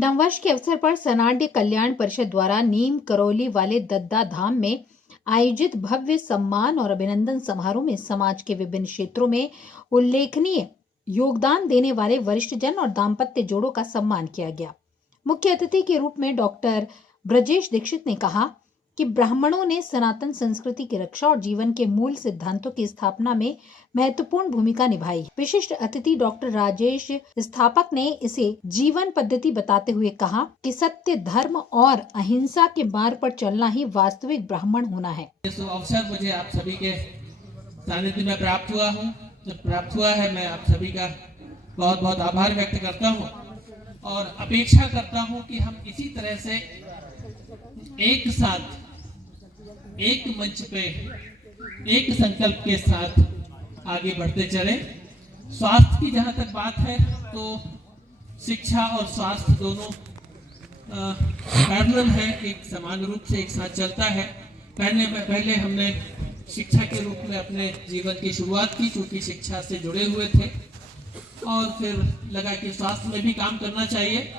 नववर्ष के अवसर पर सनाड्य कल्याण परिषद द्वारा नीम करौली वाले दद्दा धाम में आयोजित भव्य सम्मान और अभिनंदन समारोह में समाज के विभिन्न क्षेत्रों में उल्लेखनीय योगदान देने वाले वरिष्ठ जन और दाम्पत्य जोड़ों का सम्मान किया गया। मुख्य अतिथि के रूप में डॉक्टर ब्रजेश दीक्षित ने कहा कि ब्राह्मणों ने सनातन संस्कृति की रक्षा और जीवन के मूल सिद्धांतों की स्थापना में महत्वपूर्ण भूमिका निभाई। विशिष्ट अतिथि डॉक्टर राजेश स्थापक ने इसे जीवन पद्धति बताते हुए कहा कि सत्य, धर्म और अहिंसा के मार्ग पर चलना ही वास्तविक ब्राह्मण होना है। इस अवसर मुझे आप सभी के सानिध्य में प्राप्त हुआ हूँ। जब प्राप्त हुआ है, मैं आप सभी का बहुत बहुत आभार व्यक्त करता हूँ और अपेक्षा करता हूँ कि हम इसी तरह से एक साथ एक मंच पे एक संकल्प के साथ आगे बढ़ते चले। स्वास्थ्य की जहाँ तक बात है तो शिक्षा और स्वास्थ्य दोनों पैरेलल है, एक समान रूप से एक साथ चलता है। पहले हमने शिक्षा के रूप में अपने जीवन की शुरुआत की, चूंकि शिक्षा से जुड़े हुए थे, और फिर लगा कि स्वास्थ्य में भी काम करना चाहिए।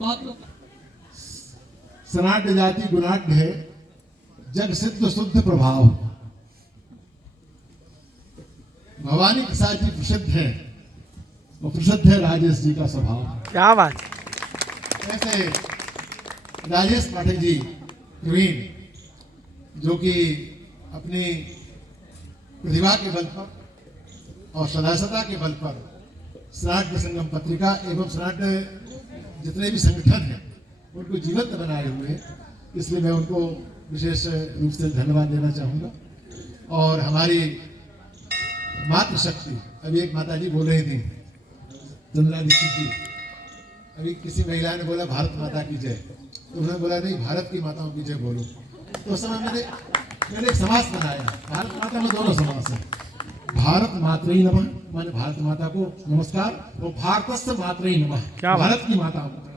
बहुत लोग सनाट्य जाति गुणाढ्य है, जग सिद्ध शुद्ध प्रभाव। भवानी प्रसाद जी प्रसिद्ध है और प्रसिद्ध है राजेश जी का स्वभाव। क्या बात। ऐसे राजेश पाठक जी प्रवीण, जो कि अपनी प्रतिभा के बल पर और सदासता के बल पर सनाट्य संगम पत्रिका एवं सनाट्य जितने भी संगठन हैं उनको जीवंत बनाए हुए हैं, इसलिए मैं उनको विशेष रूप से धन्यवाद देना चाहूँगा। और हमारी मातृशक्ति, अभी एक माता जी बोल रही थी, चंद्रा दीक्षित जी, अभी किसी महिला ने बोला भारत माता की जय, तो उन्होंने बोला नहीं, भारत की माताओं की जय बोलो। तो उस समय मैंने एक समास बनाया, भारत माता में दोनों समास है, भारत मातृ नमः माने भारत माता को नमस्कार, और भारतस्य मातृ नमः भारत की माता को।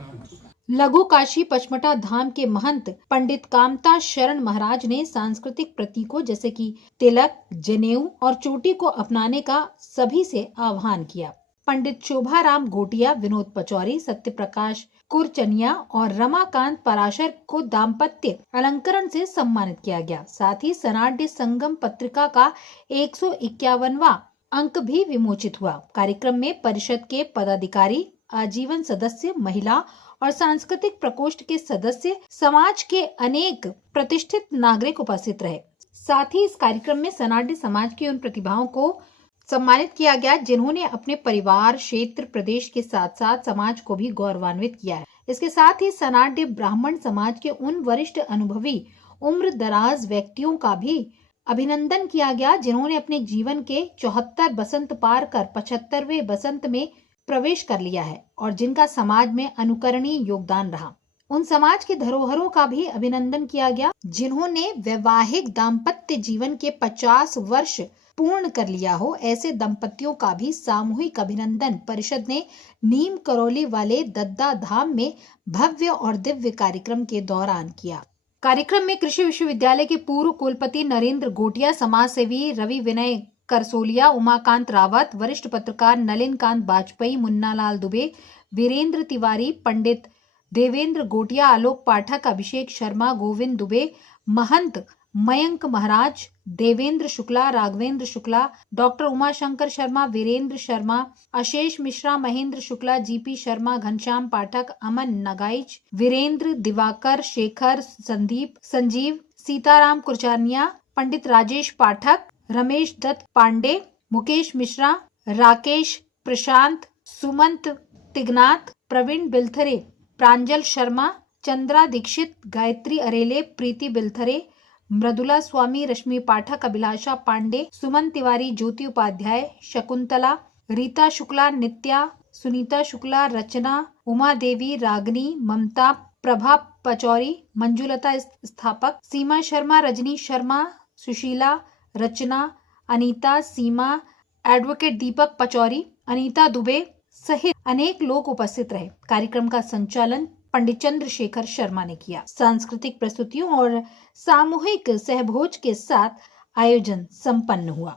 लघु काशी पचमढ़ा धाम के महंत पंडित कामता शरण महाराज ने सांस्कृतिक प्रतीकों जैसे कि तिलक, जनेऊ और चोटी को अपनाने का सभी से आह्वान किया। पंडित शोभाराम घोटिया, विनोद पचौरी, सत्य प्रकाश कुरचनिया और रमाकांत पराशर को दाम्पत्य अलंकरण से सम्मानित किया गया। साथ ही सनाड्य संगम पत्रिका का 151वां अंक भी विमोचित हुआ। कार्यक्रम में परिषद के पदाधिकारी, आजीवन सदस्य, महिला और सांस्कृतिक प्रकोष्ठ के सदस्य, समाज के अनेक प्रतिष्ठित नागरिक उपस्थित रहे। साथ ही इस कार्यक्रम में सनाड्य समाज की उन प्रतिभाओं को सम्मानित किया गया जिन्होंने अपने परिवार, क्षेत्र, प्रदेश के साथ साथ समाज को भी गौरवान्वित किया है। इसके साथ ही सनाड्य ब्राह्मण समाज के उन वरिष्ठ अनुभवी उम्र दराज व्यक्तियों का भी अभिनंदन किया गया जिन्होंने अपने जीवन के 74 बसंत पार कर 75वें बसंत में प्रवेश कर लिया है और जिनका समाज में अनुकरणीय योगदान रहा। उन समाज के धरोहरों का भी अभिनंदन किया गया जिन्होंने वैवाहिक दाम्पत्य जीवन के 50 वर्ष पूर्ण कर लिया हो। ऐसे दंपतियों का भी सामूहिक अभिनंदन परिषद ने नीम करौली वाले दद्दा धाम में भव्य और दिव्य कार्यक्रम के दौरान किया। कार्यक्रम में कृषि विश्वविद्यालय के पूर्व कुलपति नरेंद्र घोटिया, समाज सेवी रवि विनय करसोलिया, उमाकांत रावत, वरिष्ठ पत्रकार नलिन कांत बाजपेयी, मुन्नालाल दुबे, वीरेंद्र तिवारी, पंडित देवेंद्र गोटिया, आलोक पाठक, अभिषेक शर्मा, गोविंद दुबे, महंत मयंक महाराज, देवेंद्र शुक्ला, राघवेंद्र शुक्ला, डॉक्टर उमाशंकर शर्मा, वीरेंद्र शर्मा, अशेष मिश्रा, महेंद्र शुक्ला, जीपी शर्मा, घनश्याम पाठक, अमन नगाइच, वीरेंद्र, दिवाकर, शेखर, संदीप, संजीव, सीताराम कुरचानिया, पंडित राजेश पाठक, रमेश दत्त पांडे, मुकेश मिश्रा, राकेश, प्रशांत, सुमंत तिगनाथ, प्रवीण बिलथरे, प्रांजल शर्मा, चंद्रा दीक्षित, गायत्री अरेले, प्रीति बिलथरे, मृदुला स्वामी, रश्मि पाठक, अभिलाषा पांडे, सुमन तिवारी, ज्योति उपाध्याय, शकुंतला, रीता शुक्ला, नित्या, सुनीता शुक्ला, रचना, उमा देवी, रागनी, ममता, प्रभा पचौरी, मंजुलता स्थापक, सीमा शर्मा, रजनी शर्मा, सुशीला, रचना, अनीता, सीमा, एडवोकेट दीपक पचौरी, अनीता दुबे सहित अनेक लोग उपस्थित रहे। कार्यक्रम का संचालन पंडित चंद्रशेखर शर्मा ने किया। सांस्कृतिक प्रस्तुतियों और सामूहिक सहभोज के साथ आयोजन संपन्न हुआ।